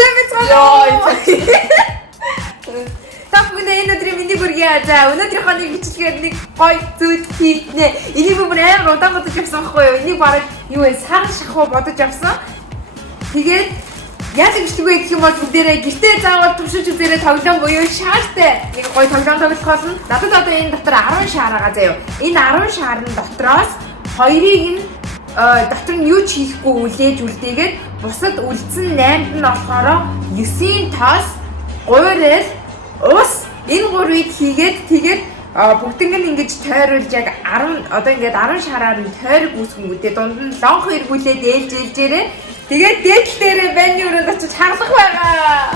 сайн байна. Та бүхэн энэ өдрийн миний бүргээ. За өнөөдрийнхөө нэг бичлэгээр нэг гоё зүйл хийгнэ. Энийг бүр амар удаан бодож явсан байхгүй юу? Энийг бараг юу вэ? Сар шахуу бодож явсан. Тэгээд яаж бичлэгээ гэх юм бол бүгдээрээ гэртээ заавал туршиж үзээрэй тоглоом буюу шаартай. Нэг гоё тоглоом тоглох болно. Надад одоо энэ дотор 10 шаар байгаа заяа. Энэ 10 шаарн дотроос хоёрыг нь дотор нь юу ч хийхгүй үлээж үлдээгээд бусад үлдсэн 8-д нь болохоор 9-ийн тоос 3-ээр ус энэ 3-ыг хийгээд тэгээд бүгднийг нь ингэж тойруулж яг 10 одоо ингээд 10 шараар нь тойрог үүсгэнгүүтээ дунд нь лонх эргүүлээд ээлжээрээ тэгээд дээдл дээрээ байны өрөөнд очиж хаглах байгаа.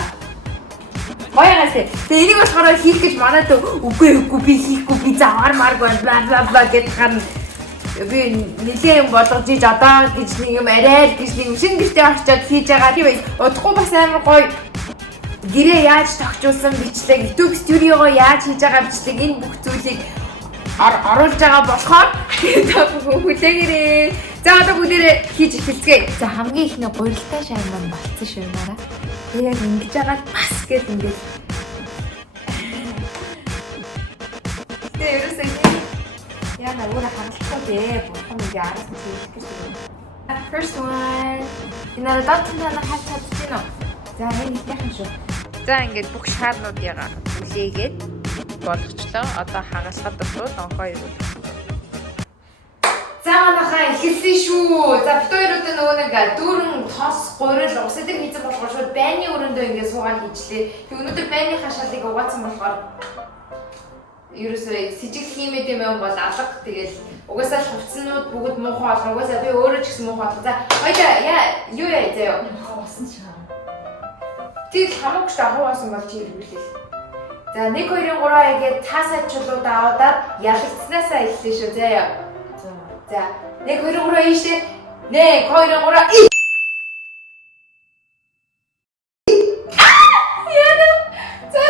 Баягаас тэгээ энийг болохоор хийх гэж манайд үгүй би хийхгүй би заваармааргүй бла бла гэдэг харна. Би нэлээ юм болгож иж одоо гэж нэг юм арай гэж нэг шинэ гэртээ очиад хийж байгаа тийм ээ. Удахгүй бас амар гоё гэрээ яаж тогтчулсан бичлэг, YouTube студиогоо яаж хийж байгаа бичлэг энэ бүх зүйлийг оруулж байгаа болохоор та бүхэн хүлээгээрэй. За одоо бүгдээрээ хийж эхэлцгээе. За хамгийн ихний гурилтай шар маань болцсон шүү наараа. Тэгээ яг ингэж байгаа бас гэж ингэж. Тэгээ ерөөсөө яна өөр хандлахгүй дээ. Бурхан ингэ араас нь хийх гэж байна. First one. Энэ датсан хаач чадчихна уу? За энэ ихнийхэн шүү. За ингээд бүх шаарнуудыгаа үлээгээд болгочлоо. Одоо хагасгаад дутууд онхоо ирүүл. За манайхаа эхэлсэн шүү. За бит хоёрууд нөгөө нэг дүүрэн тос гурил усад хийсэн болохоор шууд байны өрөөндөө ингээд суугаад хийчлээ. Тэг өнөөдөр байны хашаалыг угаацсан болохоор ерөөсөө сэжиг хиймэд юм бол алга. Тэгэл угаасаа хувцснууд бүгд муухай болно. Угаасаа би өөрөө ч гэсэн муухай болно. За хоёлаа юу яа заяа. Хавсан ч тэгэл хамаагүй ч ахуйсан бол чи ирүүлээ. За 1 2 3 гээд цаасаачлууд аваад ялагдснаасаа эхлэе шүү заяа. За 1 2 3 ийшээ. 1 2 3 яна. За.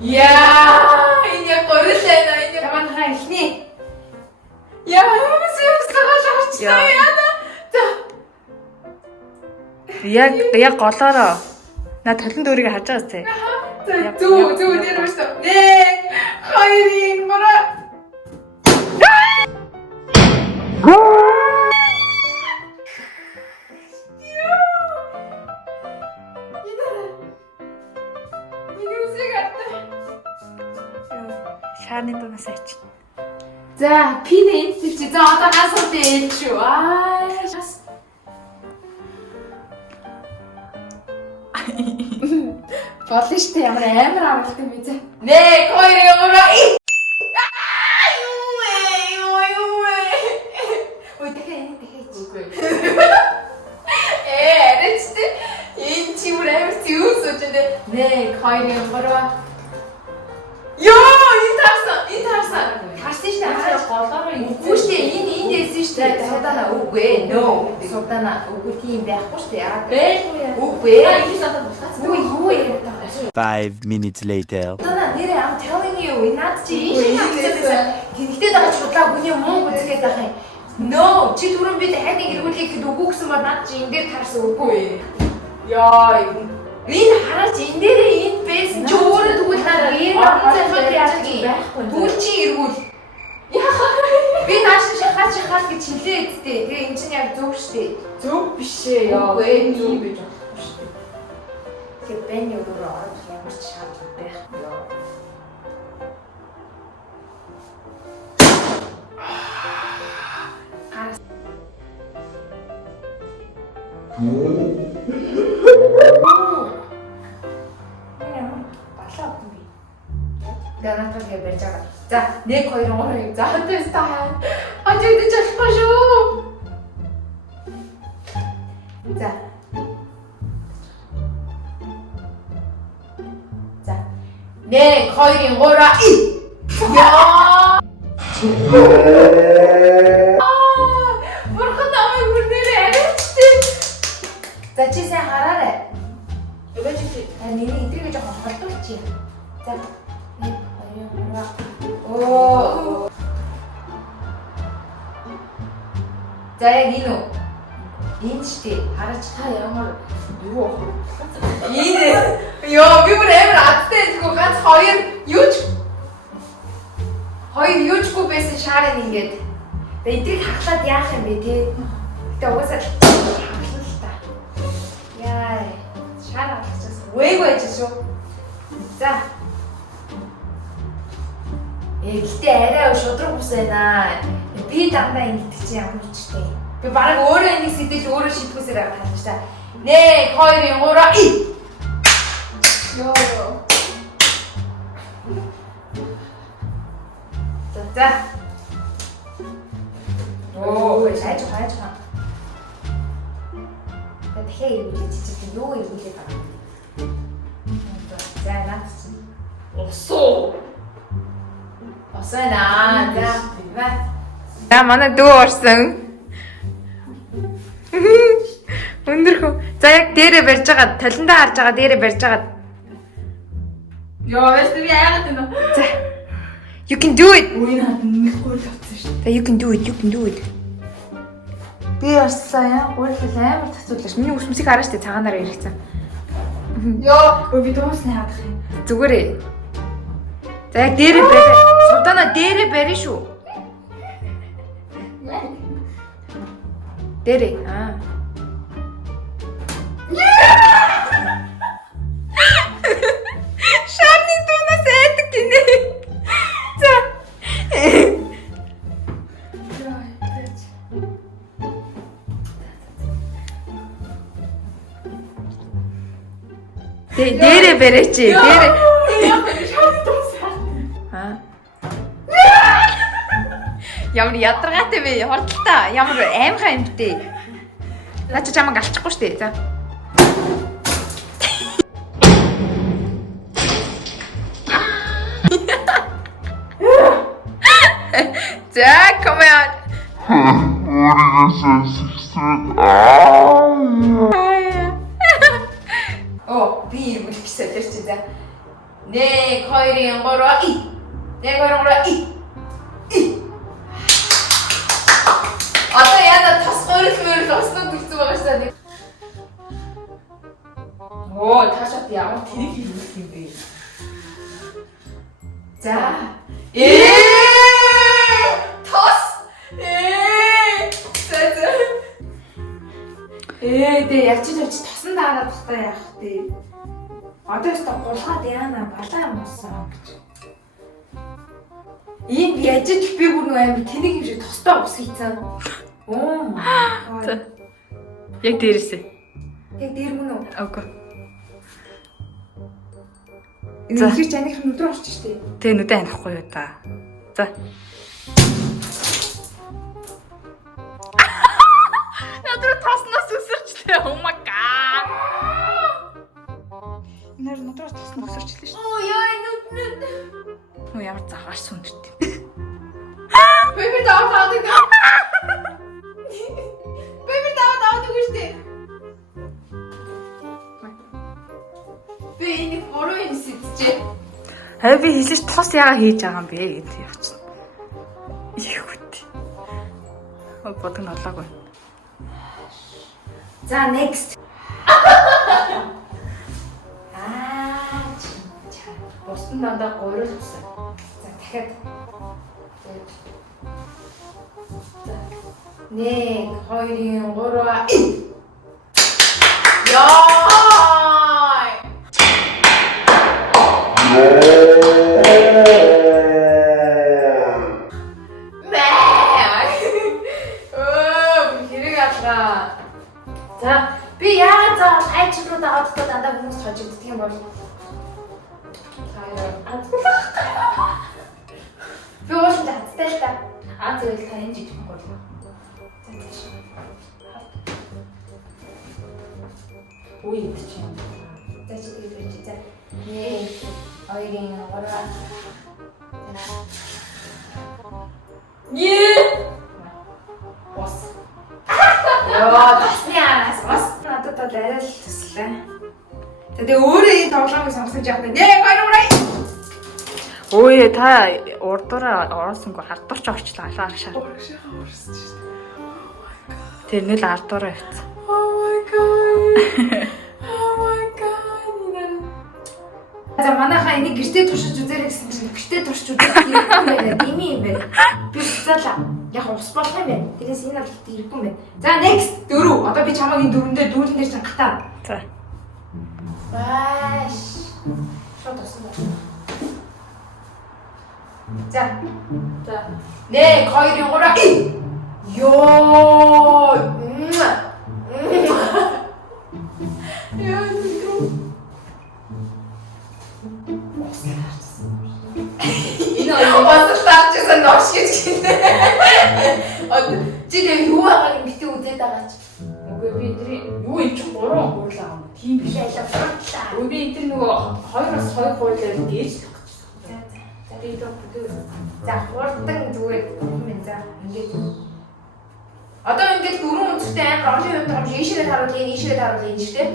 Яа, энэ гурилаа энэ манайхаа эхний. Яа, Яг голоороо на толон дүүрийг харж байгаа сте. Зүг дээр байна шүү. 1 2 3. Шааны дунаас ач. За, пин энтэлж. За, одоо хасууд ээлж шүү. Болно шүү дээ. Ямар амар амралт юм бэ? 1 2 3. Ой, дахиад. Үгүй. Аричтэй. Энэ чи бүр амар зүүс үчиндээ. 1 2 3. Ёо, энэ тарсан. Тарсан шүү дээ. Голоороо үгүй шүү дээ. Энэ хэлсэн шүү дээ. Судана үгүй. No. Судана үгүй тийм байхгүй шүү дээ. Үгүй. Үгүй. 5 minutes later. Нэрээ I'm telling you, наад чи ийм гэхдээ дагаж худлаа хүний муу үзгээд байх юм. No, чи түрүүн бид хайныг эргүүлэх гэхэд үгүй гэсэн бол наад чи энэ дээр тарсан үгүй. Яа, энэ хараач энэ дээр энэ байсан чи өөрөө тэгвэл надад энэ онцгой яадаг юм. Түр чи эргүүл. Би нааш шахаад гэж хэлээ эцтэй. Тэгээ эн чинь яг зөв штэ. Зөв биш ээ. Яа, энэ би жоохгүй штэ. Тэгээ бэн өөрөө орж ямар ч шаардлага байхгүй ёо. Данатаг ярьж байгаа. За 1 2 3 за тест таа. Ажид чахгүй шүү. За. За. 1 2 3 яа. Бурхан намайг бүрнээрээ аричтэй. За чи сайн хараарай. Өвөж чи миний идрийг жоохон холдуулчих. За. 1 2 3. Оо. За яг энэ үү? Энэ ч тий. Хараач та ямар юу вэ? Энэ ёо би бүр амар адтай тэгвэл ганц хоёр юучгүй байсан шаарыг ингээд. Тэгээ эдрийг хаглаад яах юм бэ те? Гэтэ угаасаа хаглал л та. Яа. Шаар хаглчихсан. Үгүй ажиж шүү. За. Гэтэ арай шудраг ус байна. Би дандаа ингэдэг чи ямар учиртай. Би бараг өөрөө энийг сэдэж өөрөө шийдвэсээр байгаа юм шиг та. 1 2 3 ёо. За. Оо, хайж. Тэгэхээр ирүүлж юу ирүүлээд байгаа. За, наач. Осоо наа. За, манай дүү орсон. Өндөрхөө. За яг дээрээ барьж байгаа, талиндаа харж байгаа дээрээ барьж байгаа. Яа, вэс би яагаад энэ. За. You can do it. Ой наад нэг гол авсан шүү. За you can do it. Би ясаа гол амар татуулж. Миний үсмсийг хараач тэ цагаанаар иргэцэн. Йоо, ой би дуусны хадах юм. Зүгээрээ. За яг дээрээ барь. Содана дээрээ барь шүү. Дээрээ. Шарны дунаас айдаг гинэ. За. Дээрээ барьяач. Дээрээ. Ямар ядаргаатай вэ? Хордлоо. Ямар аимхай юм бэ? Наа чи чамайг алчихгүй шүү дээ. За. За, come on. Оо, би иргүүлэх гэсэн л чи за. 1 2 3 Одоо яна тас хөрөл осноо төрсөн байгаа шээ. Оо, таашаад ямар тэрэг хийх юм бэ? За. Тас. За. Дэ явчих тосон даараад тахтаа яах вэ? Одоо яста гулгаад яана балаа юм болсон гэж. Ийм би ажиж би бүр нэг амар тэнэг юм шиг тостой ус хийцэн. Oh my god. Яг дээрээсээ. Яг дээр мөн үү? Окей. Энэ ихэр чаных нүдрөө орчих штеп. Тэ нүдэ анахгүй юу та. За. Ядруу тоснос өсөрчлээ. Oh my god. Нэр нүдрөө тоснос өсөрчлээ шүү. Оо яа нүд. Оо ямар загаш сүндэрт. Бэби таа дэг. Бэби таа дэг штеп. Би энийг бороо юм сэтжээ. Хай би хэлж тос яага хийж байгаа юм бэ гэдэг явчихна. Их үт. Бодог нь олоогүй. За next. Бусдын дандаа гойрол авсан. За дахиад. За. 1 2 3 Яа! За би яагаад заа хайчруу даадтай дандаа хүмүүс хожигддаг юм бол би ууштай хаттай л та. Зөвл та энэ жижиг гол. Ой энэ чинь. За чи тэгээд чи за. 1 2 Бос. Яа, тасны араас бас надад арай л төслөө. Тэгээ өөрөө энэ тоглоомыг сонгосон ч яах вэ? 1 2 Ой, та урдаараа ороосонгүй хардварч орчлоо алгаа шаа. Тэр нэг 10 дуурай явцсан. Oh my god. Oh my god. За манайхаа энийг гэртээ туршиж үзээрэй гэсэн чинь гэртээ туршиж үзэх юм байна. Дими юм байна. Би цаалаа. Яг ус болох юм байна. Тэрээс энэ бол хэрэггүй юм байна. За next 4. Одоо би чамаг энэ дөрөндөө дүүлэн дээр чинь гатаа. За. Бааш. Шот осон байна. За. За. 1 2 3. Ёо. Бас таачсан нош гэж гинэ. Чи тэгээ юу агааг битээ үзээд байгаа ч. Үгүй би эдрийн юу юм чи 3 гурлаа юм. Тийм биш Шайлаа. Үгүй би эдэр нөгөө 2-оос 2 гурлаа гэж л За би дөө. За хурдан зүгээр юм за. Ингээд. Одоо ингээд дөрөв үнцтэй амар олон юм байгаа юм. Ийшээгээ харуулъя, ийшээгээ харуулъя гэж тийм.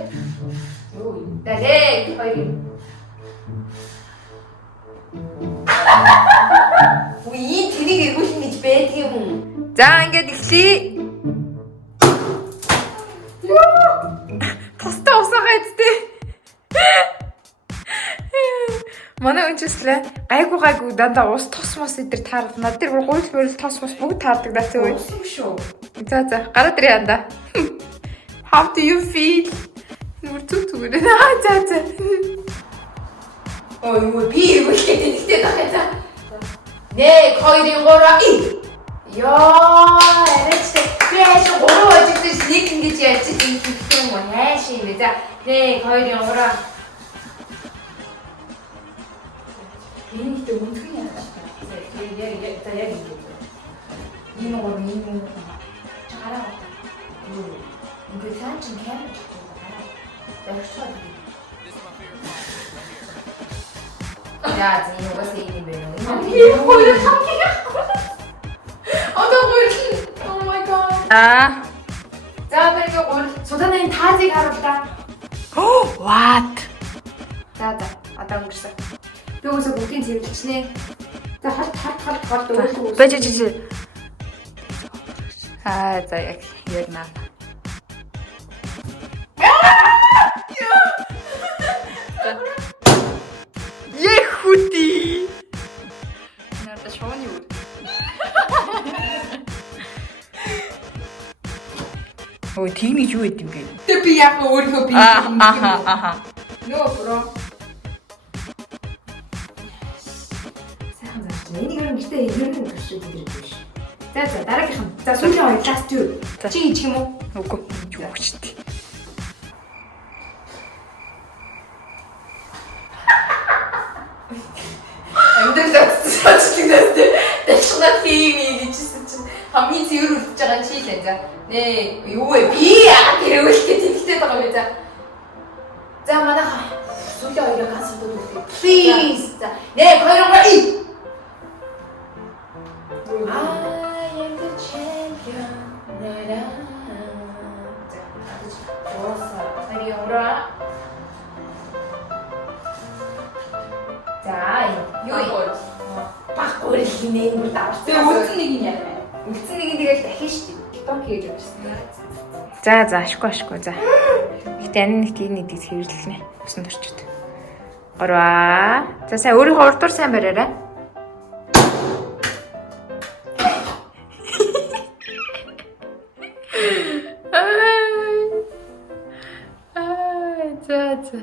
Юу. Далээ хоёр. Үгүй тэнийг эргүүлнэ гэж байдаг юм. За ингээд эхлэе. Тостоо усаагаа эцтэй. Манай өнчөслөө гайгүй дандаа ус тосмос идэр таард. Над дээр гуйл тосмос бүгд таардаг даа үү? шүү. За гараад ирээ янда. How do you feel? Нүр зүгээр. За. Ой юу би эргүүлэх гэдэгтэй байгаа за. 1 2 3. Яа, арайчтай. Би яаж 3 хожигдож нэг ингэж яаж ийм хэрэгтэй юм уу? Хайш юм бэ? За 1 2 3. Энийг тэ өнцгөн яаж та. Яг ингэ. ийм гоо. Чараа. Ингээд цаан чинь камер чиглэлээ. Дагчаа. Я зин угаас ийм бэ. Хамгийн гоё хамгийн. Одоо гоё. Oh my god. За одоо ингээ гол судааны таазыг харууллаа. What? За одоо өнгөрсөн. Би өсө бүгдийн цэвэрлэгчнээ. За харт өөртөө. Бэж. За яг наа. Ехути. Надо шоуни уу? Ой, тийм юу гэдэм бэ? Тэ би яг өөрийнхөө би. Аха. Нөө бро. Сайхан заач. Энийг гэртээ ерөнхий гэршээ дээрээ биш. За дараагийнх нь. За сүүлийн хоёр last two. Чи хийчих юм уу? Үгүй. Юу ч тий. Амдэрсэцтэй. Тэшнаа тийм хийчихсэн чинь хамгийн цэвэр үлдэж байгаа чи л за. Нэ юу вэ? Би яа тэрүүлэх тэтгэлтэй байгаа юм за. За манайха сүүлийн хоёрыг ганц дуудах. Please. За 1 2 3. I am the champion. 자, юу баггүй хийнэ бүр даварсан. Тэгээ үлдсэн нэг нь яа. Үлдсэн нэг нь тэгэл дахин шүү дээ. Ток хийж өгсөн. За ашгүй. За. Гэтэ энэ нэг тийм нэг хэвэрлэнэ. Усан төрчөд. 3. За сайн өөрийнхөө урдуур сайн бариарай. За.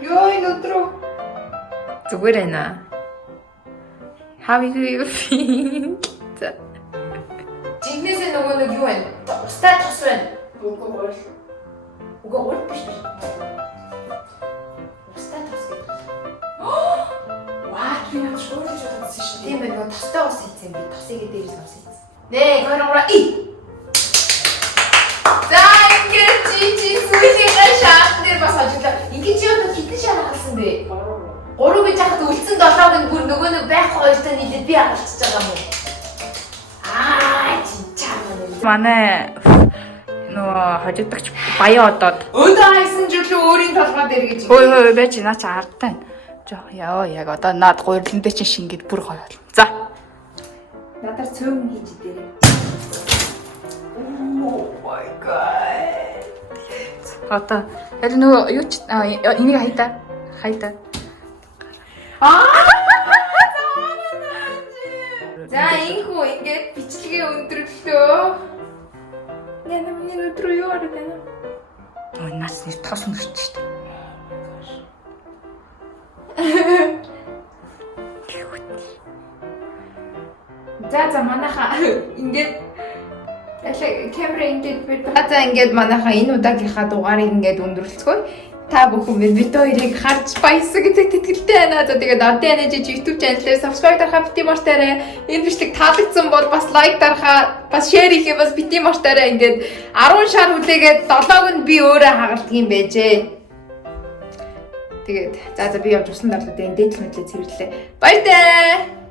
Ёо энэ өдрөө. Зүгээр ээ. How do you feel? За. Жинхнээсээ нөгөө нэг юу вэ? Устаа тос байна. Үгүй Угаа биш. Устаа тос гэдэг. Ваа, би над шуурж чадсан шүү. Тийм ээ, нөгөө тостой ус хийсэн би. Тосыг дээрээс ус хийсэн. Нэ, гөрөөрөө и. За, ингээд чи сүүлийн шахт дээр бас ажиллаа. Ингээд чи одоо хитэн шахалсан бэ? 3 гэж яхад үлдсэн 7-г нь бүр нөгөө нэг байх хоёртой нийлээд би агалцж байгаа юм уу? Чичаа манай нөгөө хожигдогч баяа одоод өөдөө хайсан жиглүү өөрийн толгой дээр гэж. хөөе байж наа чи хардтай. Жоо яа яг одоо наад гуйрландээ чи шингээд бүр гоё бол. За. Надаар цөөн хийж дээрээ. my god. Одоо яг нөгөө юу ч энийг хайта. За инхүү ингээд бичлэгээ өндөрлөө. Яна миний өдрөө юу арах вэ? Нас нэр тос мөрч шүү дээ. За манайха ингээд камера ингээд бид за ингээд манайха энэ удаагийнхаа дугаарыг ингээд өндөрлөцгөө. Та бүхэн бид хоёрыг харж баясаг гэдэг тэтгэлтэй байна. За тэгээд Ардын Анажиж YouTube channel-ээр subscribe дарахаа бити мартаарай. Энэ бичлэг таалагдсан бол бас лайк дарахаа, бас share хийхээ бас бити мартаарай. Ингээд 10 шар хүлээгээд 7-ог нь би өөрөө хагалдаг юм байжээ. Тэгээд за би явж усан дарлаа. Тэгээд дээдл мэтлээ цэвэрлээ. Баяр таа.